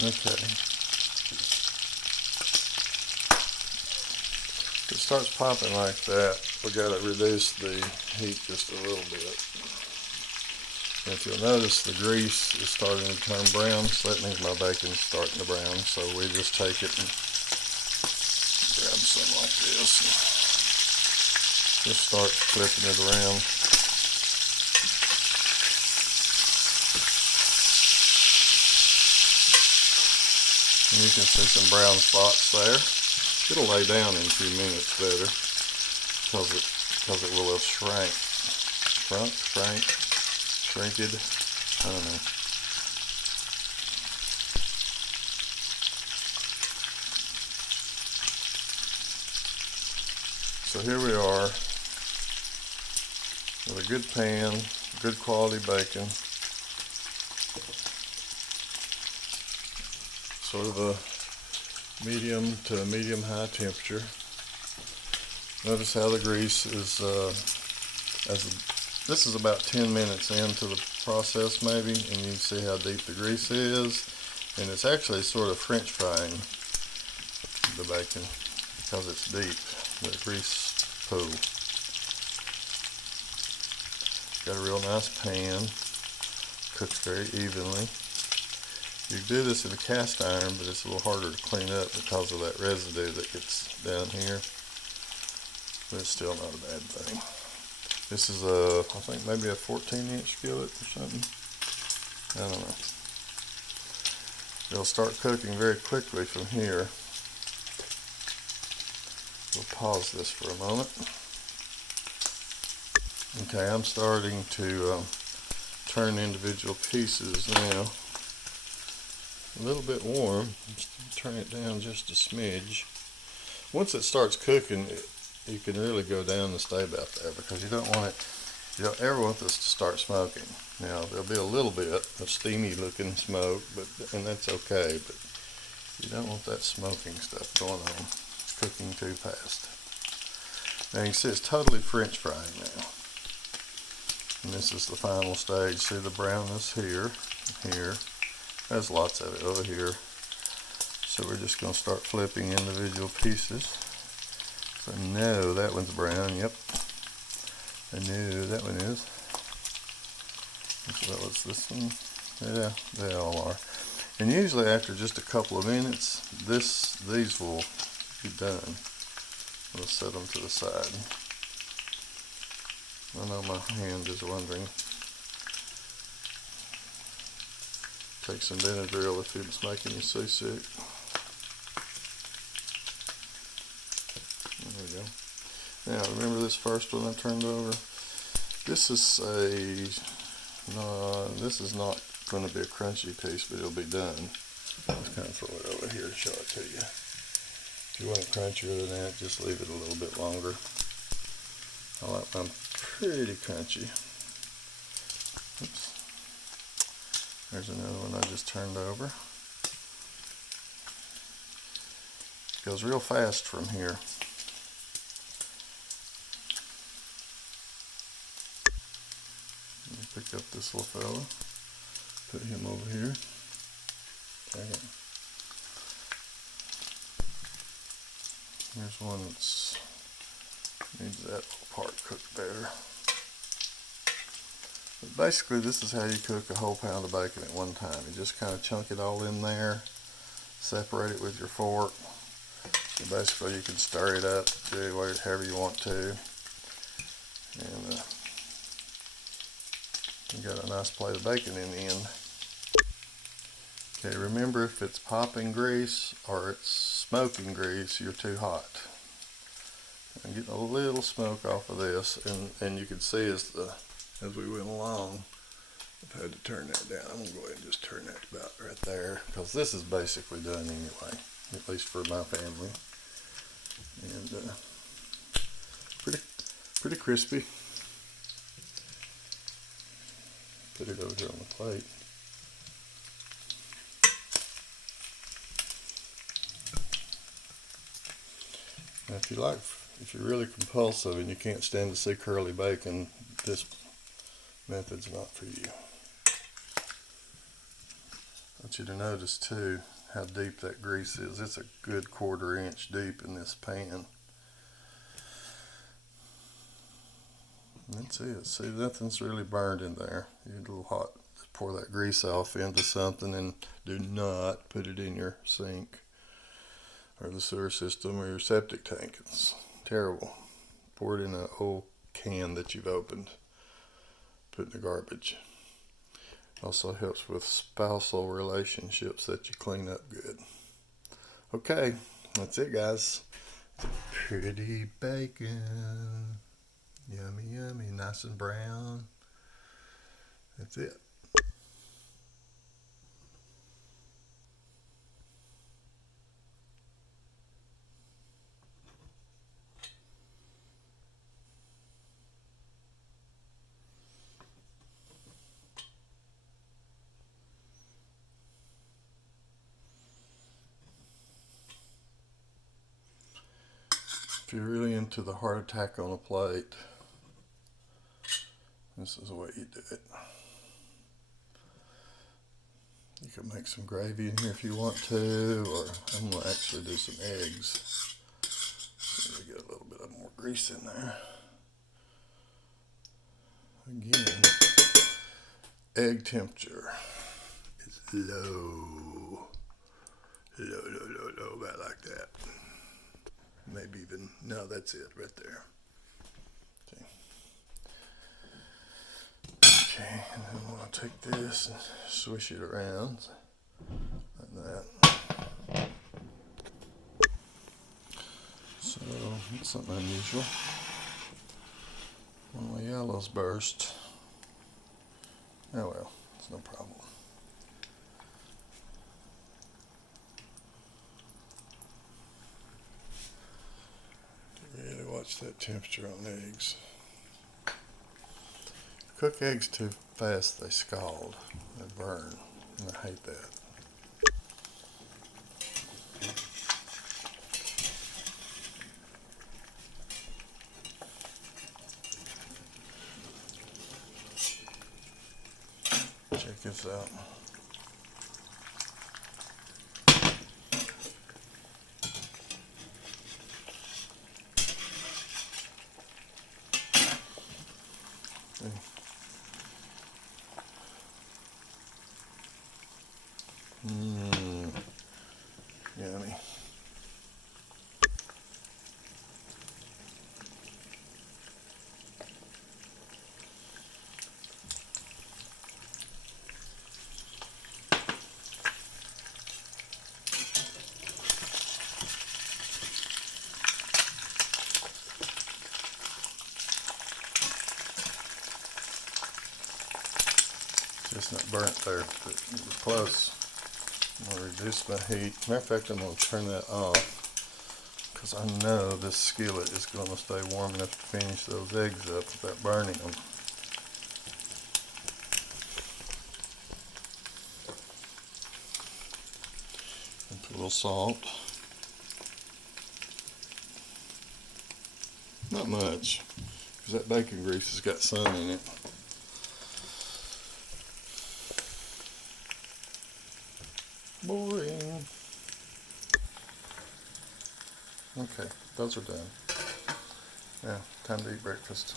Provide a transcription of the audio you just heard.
Okay. If it starts popping like that, we got to reduce the heat just a little bit. And if you'll notice, the grease is starting to turn brown, so that means my bacon's starting to brown. So we just take it and grab some like this. Just start flipping it around. And you can see some brown spots there. It'll lay down in a few minutes better because it will have shrinked, I don't know. So here we are with a good pan, good quality bacon. Sort of a medium to medium high temperature. Notice how the grease is, this is about 10 minutes into the process maybe, and you can see how deep the grease is. And it's actually sort of French frying the bacon because it's deep, the grease pool. Got a real nice pan, cooks very evenly. You do this in a cast iron, but it's a little harder to clean up because of that residue that gets down here. But it's still not a bad thing. This is I think maybe a 14-inch skillet or something. I don't know. It'll start cooking very quickly from here. We'll pause this for a moment. Okay, I'm starting to turn individual pieces now. A little bit warm. Turn it down just a smidge. Once it starts cooking, you can really go down and stay about there because you don't ever want this to start smoking. Now there'll be a little bit of steamy looking smoke, and that's okay, but you don't want that smoking stuff going on. It's cooking too fast. Now you can see it's totally French frying now. And this is the final stage. See the brownness here, here. There's lots of it over here. So we're just going to start flipping individual pieces. So no, that one's brown. Yep. I know that one is. As well as this one. Yeah, they all are. And usually after just a couple of minutes, these will be done. We'll set them to the side. I know my hand is wondering. Take some Benadryl if it's making you seasick. There we go. Now remember this first one I turned over? This is this is not going to be a crunchy piece, but it'll be done. Let's kind of throw it over here and show it to you. If you want it crunchier than that, just leave it a little bit longer. I like mine pretty crunchy. Oops. There's another one I just turned over. It goes real fast from here. Let me pick up this little fella. Put him over here. Okay. Here's one that's needs that little part cooked better. But basically this is how you cook a whole pound of bacon at one time. You just kind of chunk it all in there, separate it with your fork. And basically you can stir it up, do it however you want to. And you got a nice plate of bacon in the end. Okay, remember if it's popping grease or it's smoking grease, you're too hot. I'm getting a little smoke off of this, and you can see as we went along, I've had to turn that down. I'm going to go ahead and just turn that about right there, because this is basically done anyway, at least for my family. And pretty crispy. Put it over here on the plate. Now if you're really compulsive and you can't stand to see curly bacon, this method's not for you. But want you to notice too how deep that grease is. It's a good 1/4 inch deep in this pan. That's it. See, nothing's really burned in there. You're a little hot. Just pour that grease off into something, and do not put it in your sink or the sewer system or your septic tank. It's terrible. Pour it in an old can that you've opened. Put in the garbage. Also helps with spousal relationships that you clean up good. Okay, that's it, guys. Pretty bacon. Yummy, yummy, nice and brown. That's it. If you're really into the heart attack on a plate, this is the way you do it. You can make some gravy in here if you want to, or I'm going to actually do some eggs. So we get a little bit of more grease in there. Again, egg temperature is low, about like that. Maybe even, no, that's it right there. Okay, and then I'm going to take this and swish it around like that. So, it's something unusual. One of my yellows burst. Oh well, it's no problem. Really watch that temperature on eggs. Cook eggs too fast, they scald, they burn, and I hate that. Check this out. Yummy. Just not burnt there, but close. I'm going to reduce my heat. Matter of fact, I'm going to turn that off because I know this skillet is going to stay warm enough to finish those eggs up without burning them. And put a little salt. Not much, because that bacon grease has got some in it. Boring. Okay, those are done. Now, time to eat breakfast.